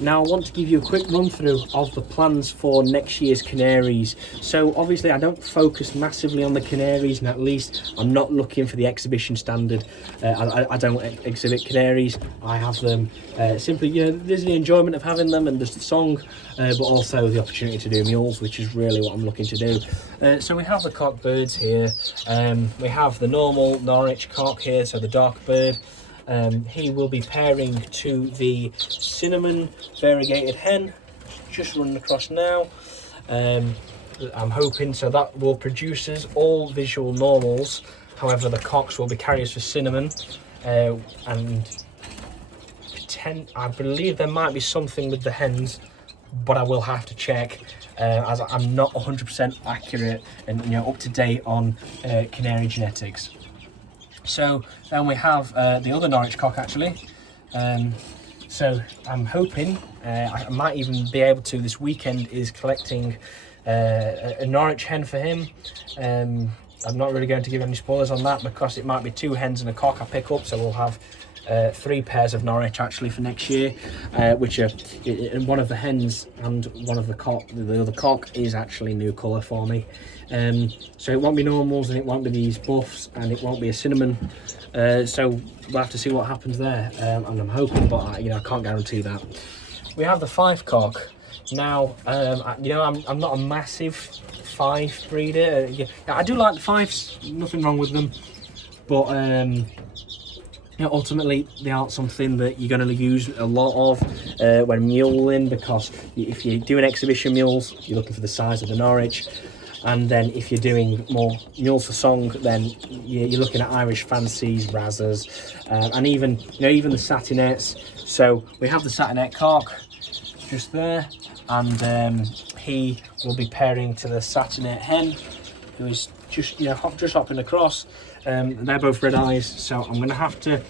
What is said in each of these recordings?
Now I want to give you a quick run through of the plans for next year's Canaries. So obviously I don't focus massively on the Canaries, and at least I'm not looking for the exhibition standard. I don't exhibit Canaries. I have them simply, you know, there's the enjoyment of having them and there's the song, but also the opportunity to do mules, which is really what I'm looking to do. So we have the cock birds here. We have the normal Norwich cock here, so the dark bird. He will be pairing to the cinnamon variegated hen, just running across now. I'm hoping so that will produce us all visual normals. However, the cocks will be carriers for cinnamon, and I believe there might be something with the hens, but I will have to check, as I'm not 100% accurate and, you know, up to date on canary genetics. So then we have the other Norwich cock actually. So I'm hoping I might even be able to this weekend is collecting a Norwich hen for him. I'm not really going to give any spoilers on that because it might be 2 hens and a cock I pick up, so we'll have 3 pairs of Norwich actually for next year, which are one of the hens and one of the other cock is actually new colour for me. So it won't be normals and it won't be these buffs and it won't be a cinnamon. So we'll have to see what happens there, and I'm hoping, but you know, I can't guarantee that. We have the 5 cock. Now, you know, I'm not a massive 5 breeder. Yeah, I do like the 5s, nothing wrong with them, but you know, ultimately they aren't something that you're going to use a lot of when muling, because if you're doing exhibition mules, you're looking for the size of the Norwich, and then if you're doing more mules for song, then you're looking at Irish fancies, razzers, and even, you know, even the satinets. So we have the satinet cock just there, and he will be pairing to the satinet hen, who is just, you know, just hopping across. They're both red eyes, so I'm going to have to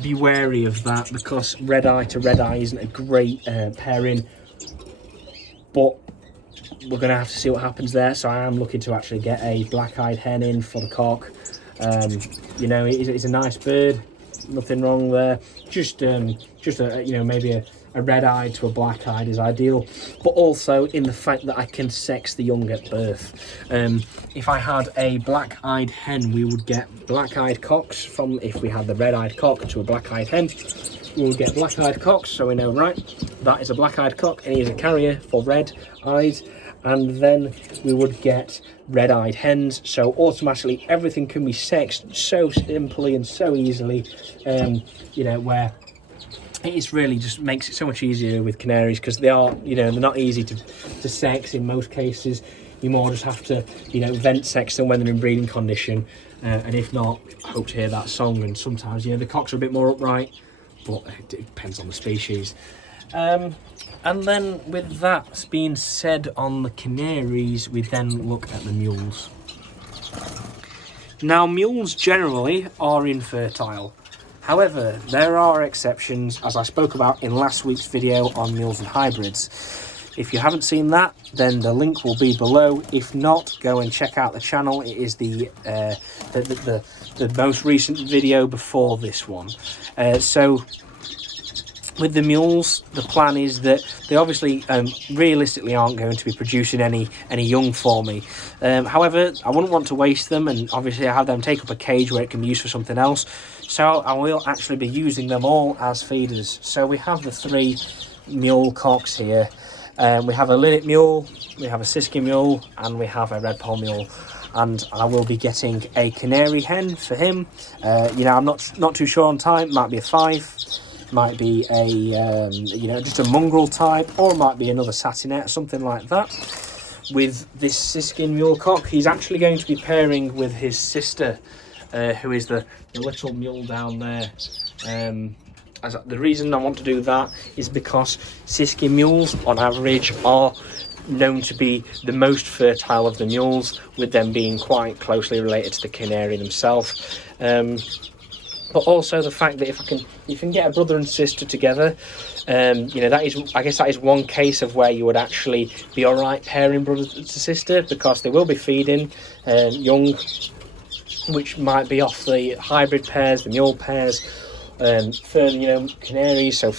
be wary of that because red eye to red eye isn't a great pairing, but we're going to have to see what happens there. So I am looking to actually get a black-eyed hen in for the cock. You know, it's a nice bird, nothing wrong there. Just a, you know, maybe a red-eyed to a black-eyed is ideal, but also in the fact that I can sex the young at birth. If I had a black-eyed hen, we would get black-eyed cocks. From if we had the red-eyed cock to a black-eyed hen, we would get black-eyed cocks, so we know, right, that is a black-eyed cock and he is a carrier for red eyes. And then we would get red-eyed hens, so automatically everything can be sexed so simply and so easily, you know, where it's really just makes it so much easier with canaries, because they are, you know, they're not easy to sex in most cases. You more just have to, you know, vent sex them when they're in breeding condition, and if not, hope to hear that song. And sometimes, you know, the cocks are a bit more upright, but it depends on the species. And then with that being said on the canaries, we then look at the mules. Now, mules generally are infertile. However, there are exceptions, as I spoke about in last week's video on mules and hybrids. If you haven't seen that, then the link will be below. If not, go and check out the channel. It is the most recent video before this one. So with the mules, the plan is that they obviously realistically aren't going to be producing any young for me. However, I wouldn't want to waste them, and obviously I have them take up a cage where it can be used for something else. So I will actually be using them all as feeders. So we have the 3 mule cocks here. We have a linnet mule, we have a siskin mule, and we have a red poll mule. And I will be getting a canary hen for him. You know, I'm not too sure on type. Might be a 5. Might be a you know, just a mongrel type, or it might be another satinet, something like that. With this siskin mule cock, he's actually going to be pairing with his sister, who is the little mule down there. The reason I want to do that is because siskin mules on average are known to be the most fertile of the mules, with them being quite closely related to the canary themselves. But also the fact that if you can get a brother and sister together, you know, I guess that is one case of where you would actually be all right pairing brother to sister, because they will be feeding young, which might be off the hybrid pairs, the mule pairs, further, canaries, so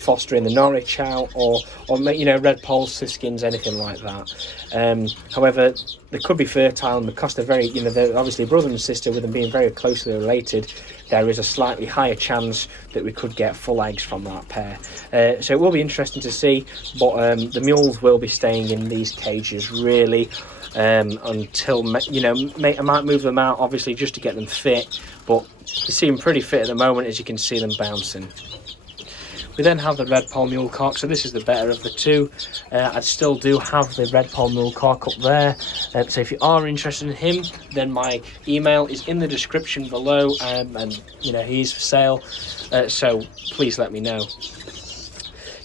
fostering the Norwich out, or red pole siskins, anything like that. However, they could be fertile, and because they're they're obviously brother and sister, with them being very closely related, there is a slightly higher chance that we could get full eggs from that pair. So it will be interesting to see, but the mules will be staying in these cages really until, I might move them out obviously just to get them fit, but they seem pretty fit at the moment, as you can see them bouncing. We then have the red pole mule cock, so this is the better of the two. I still do have the red pole mule cock up there, so if you are interested in him, then my email is in the description below, and he's for sale, so please let me know.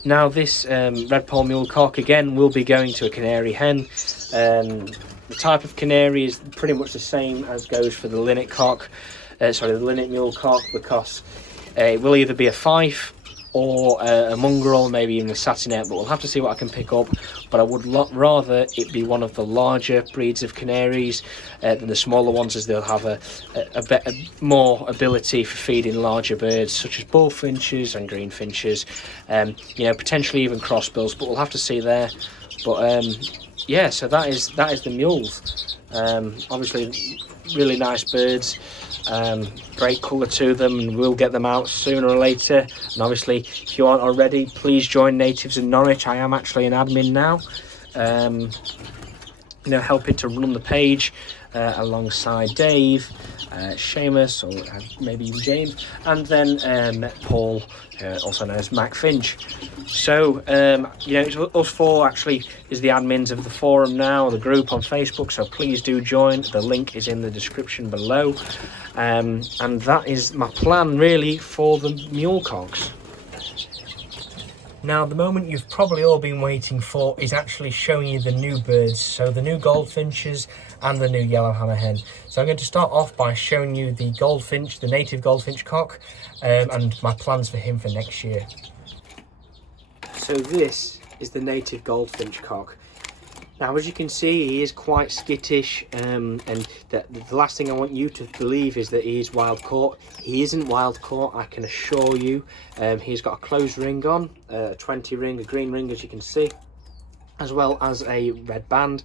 Now this red pole mule cock again will be going to a canary hen. The type of canary is pretty much the same as goes for the linnet cock, the linnet mule cock, because it will either be a fife or a mongrel, maybe even a satinet, but we'll have to see what I can pick up. But I would rather it be one of the larger breeds of canaries than the smaller ones, as they'll have a better, more ability for feeding larger birds such as bullfinches and greenfinches, potentially even crossbills, but we'll have to see there. But yeah, so that is the mules. Obviously really nice birds, great colour to them, and we'll get them out sooner or later. And obviously, if you aren't already, please join Natives in Norwich. I am actually an admin now, helping to run the page alongside Dave, Seamus, or maybe even James, and then Paul, also known as Mac Finch. So it's us four actually is the admins of the forum now, the group on Facebook, so please do join. The link is in the description below, and that is my plan really for the mule cocks. Now, the moment you've probably all been waiting for is actually showing you the new birds, so the new goldfinches and the new yellow hammerhen. So I'm going to start off by showing you the goldfinch, the native goldfinch cock, and my plans for him for next year. So this is the native goldfinch cock. Now, as you can see, he is quite skittish, and the last thing I want you to believe is that he is wild caught. He isn't wild caught, I can assure you. He's got a closed ring on, a 20 ring, a green ring, as you can see, as well as a red band.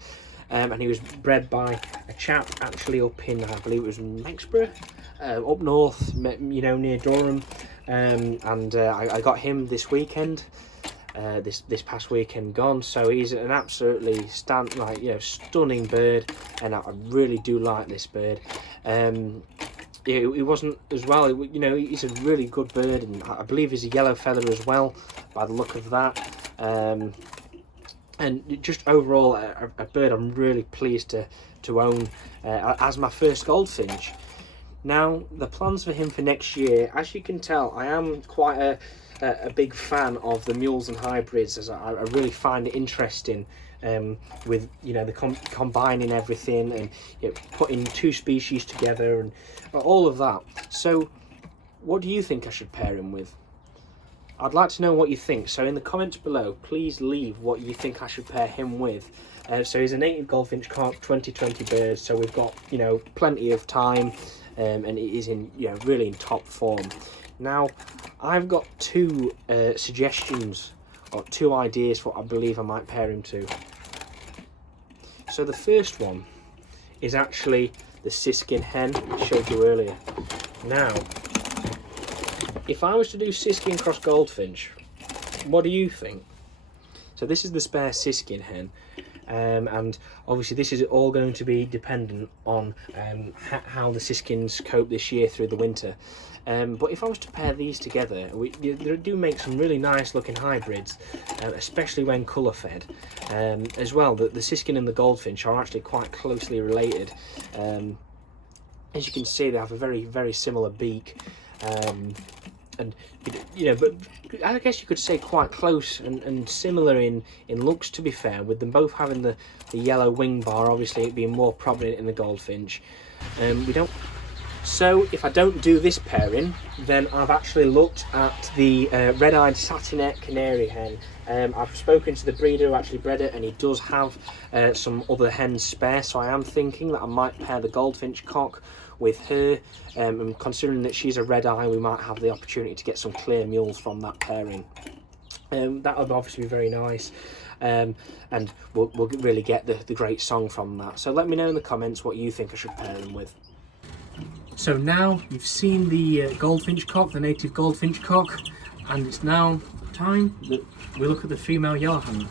And he was bred by a chap actually up in, I believe it was Mexborough, up north, near Durham. I got him this weekend. This past weekend gone, so he's an absolutely stunning bird, and I really do like this bird. He wasn't as well, he's a really good bird, and I believe he's a yellow feather as well by the look of that, and just overall a bird I'm really pleased to own as my first goldfinch. Now, the plans for him for next year, as you can tell, I am quite a big fan of the mules and hybrids, as I really find it interesting, with the combining everything and putting two species together and all of that. So what do you think I should pair him with? I'd like to know what you think, so in the comments below please leave what you think I should pair him with. So he's a native goldfinch cock, 2020 bird, so we've got plenty of time, and it is in really in top form. Now, I've got two suggestions, or two ideas for what I believe I might pair him to. So the first one is actually the siskin hen I showed you earlier. Now, if I was to do siskin cross goldfinch, what do you think? So this is the spare siskin hen, and obviously this is all going to be dependent on how the siskins cope this year through the winter. But if I was to pair these together, they do make some really nice looking hybrids, especially when colour fed. As well, the siskin and the goldfinch are actually quite closely related. As you can see, they have a very, very similar beak. And but I guess you could say quite close and similar in looks, to be fair, with them both having the yellow wing bar, obviously it being more prominent in the goldfinch. So if I don't do this pairing, then I've actually looked at the red-eyed satinet canary hen. I've spoken to the breeder who actually bred it, and he does have some other hens spare, so I am thinking that I might pair the goldfinch cock with her, and considering that she's a red eye, we might have the opportunity to get some clear mules from that pairing. That would obviously be very nice, and we'll really get the great song from that. So let me know in the comments what you think I should pair them with. So now you've seen the goldfinch cock, the native goldfinch cock, and it's now time that we look at the female yellowhammer.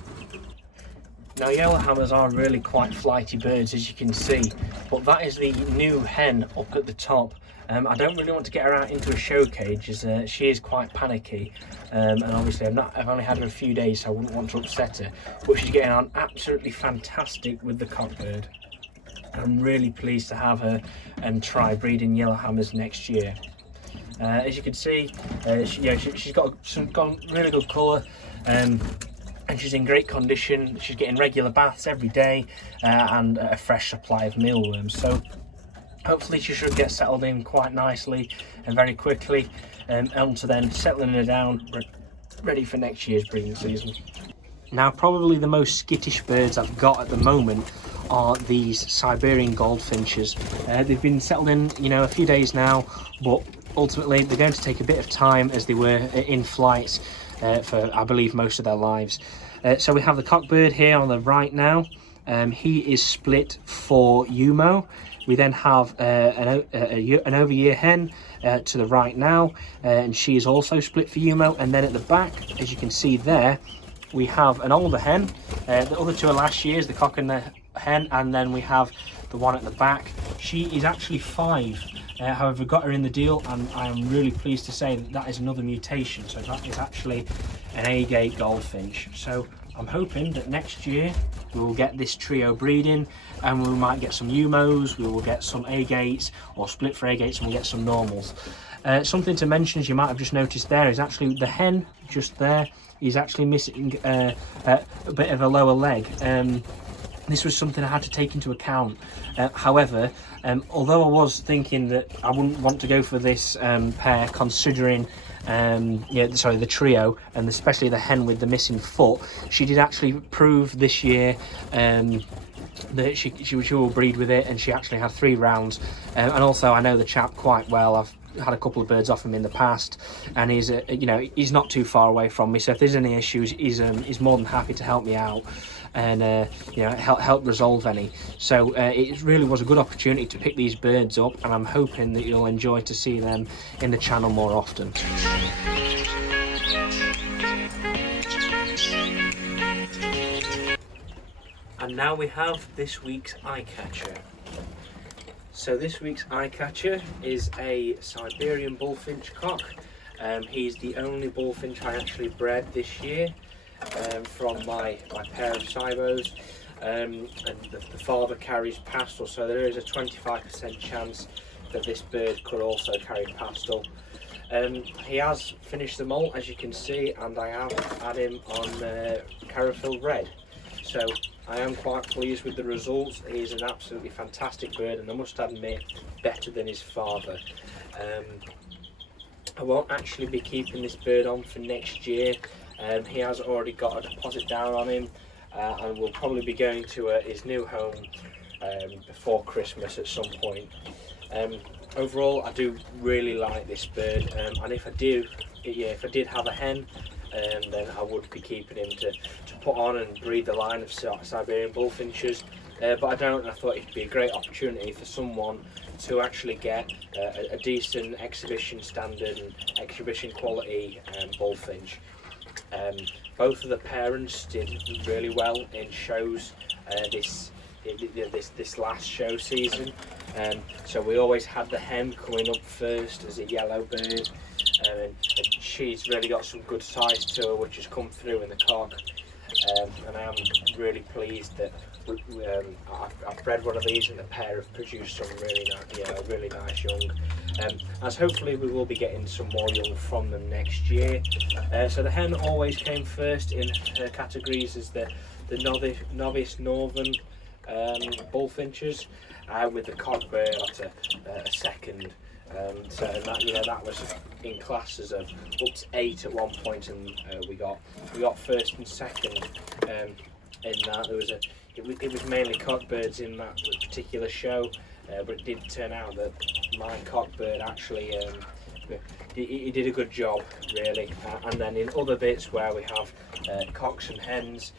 Now yellowhammers are really quite flighty birds, as you can see, but that is the new hen up at the top. I don't really want to get her out into a show cage, as she is quite panicky, and obviously I've only had her a few days, so I wouldn't want to upset her, but she's getting on absolutely fantastic with the cockbird. I'm really pleased to have her and try breeding yellowhammers next year. As you can see, she's got really good colour, and she's in great condition. She's getting regular baths every day, and a fresh supply of mealworms. So hopefully she should get settled in quite nicely and very quickly, onto then settling her down, ready for next year's breeding season. Now, probably the most skittish birds I've got at the moment are these Siberian goldfinches. They've been settled in, a few days now, but ultimately they're going to take a bit of time, as they were in flight for, I believe, most of their lives. So we have the cockbird here on the right now. He is split for Umo. We then have an over-year hen to the right now, and she is also split for Umo. And then at the back, as you can see there, we have an older hen. The other two are last year's, the cock and the hen, and then we have the one at the back. She is actually 5. However, we got her in the deal, and I am really pleased to say that is another mutation. So that is actually an agate goldfinch. So I'm hoping that next year we will get this trio breeding, and we might get some Umos, we will get some agates, or split for agates, and we'll get some normals. Something to mention, as you might have just noticed there, is actually the hen just there is actually missing a bit of a lower leg. This was something I had to take into account. However, although I was thinking that I wouldn't want to go for this pair, considering the trio, and especially the hen with the missing foot, she did actually prove this year that she will breed with it, and she actually had 3 rounds. And also, I know the chap quite well. I've had a couple of birds off him in the past, and he's he's not too far away from me, so if there's any issues, he's more than happy to help me out and help resolve any. So it really was a good opportunity to pick these birds up, and I'm hoping that you'll enjoy to see them in the channel more often. And now we have this week's eye catcher. So this week's eye catcher is a Siberian bullfinch cock. He's the only bullfinch I actually bred this year from my pair of Sibos, and the father carries pastel, so there is a 25% chance that this bird could also carry pastel. He has finished the molt, as you can see, and I have had him on Carafil Red. So I am quite pleased with the results. He's an absolutely fantastic bird, and I must admit, better than his father. I won't actually be keeping this bird on for next year. He has already got a deposit down on him, and will probably be going to his new home before Christmas at some point. Overall, I do really like this bird, and if I did have a hen, then I would be keeping him to put on and breed the line of Siberian bullfinches, but I don't, and I thought it'd be a great opportunity for someone to actually get a decent exhibition standard and exhibition quality bullfinch. Both of the parents did really well in shows this last show season, so we always had the hen coming up first as a yellow bird, and she's really got some good size to her, which has come through in the cock, and I am really pleased that I've bred one of these, and the pair have produced some really nice young, as hopefully we will be getting some more young from them next year. So the hen always came first in her categories as the novice northern bullfinches, with the cockbird at a second. So that was in classes of up to 8 at one point, and we got first and second in that. It was mainly cockbirds in that particular show, but it did turn out that my cockbird actually he did a good job, really. And then in other bits where we have cocks and hens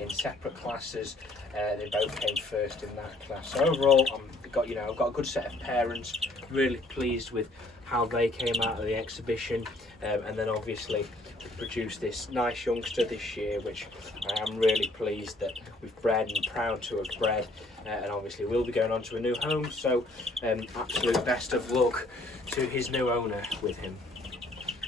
in separate classes, they both came first in that class. So overall, I've got a good set of parents. Really pleased with how they came out of the exhibition, and then obviously we produced this nice youngster this year, which I am really pleased that we've bred and proud to have bred, and obviously we'll be going on to a new home, so absolute best of luck to his new owner with him.